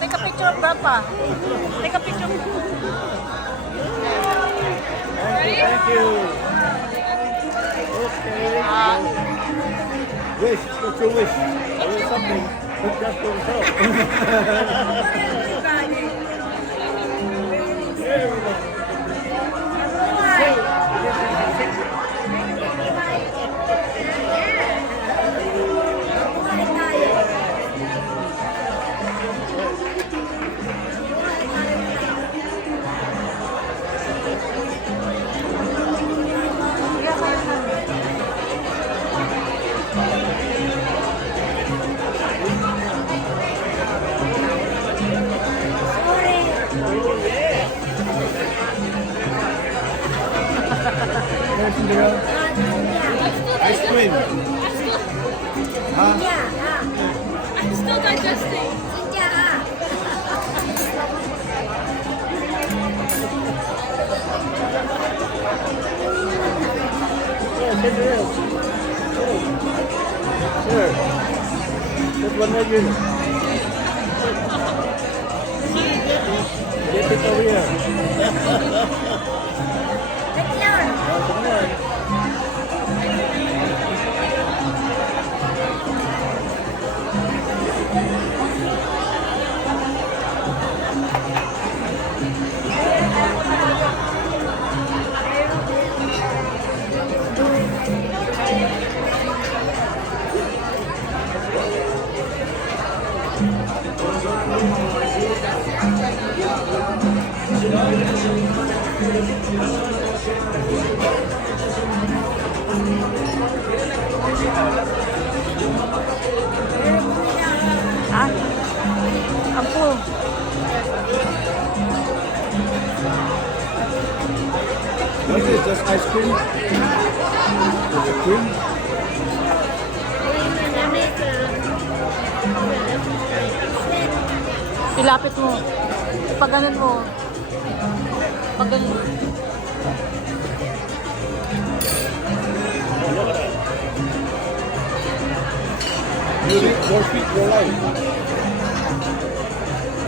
Take a picture of Grandpa. Take a picture. Thank you. Okay. Wish. What's your wish? Or something. But just for yourself. There we go. Ice cream. Huh? I'm still digesting. Yeah, take it out. Sure. Just one more unit. Get it over here. Oh, come on. Ah, ampo. What is it? Just ice cream? With the cream? Ilapit mo. Pag ganun mo. Pag ganun. You eat 4 feet your life.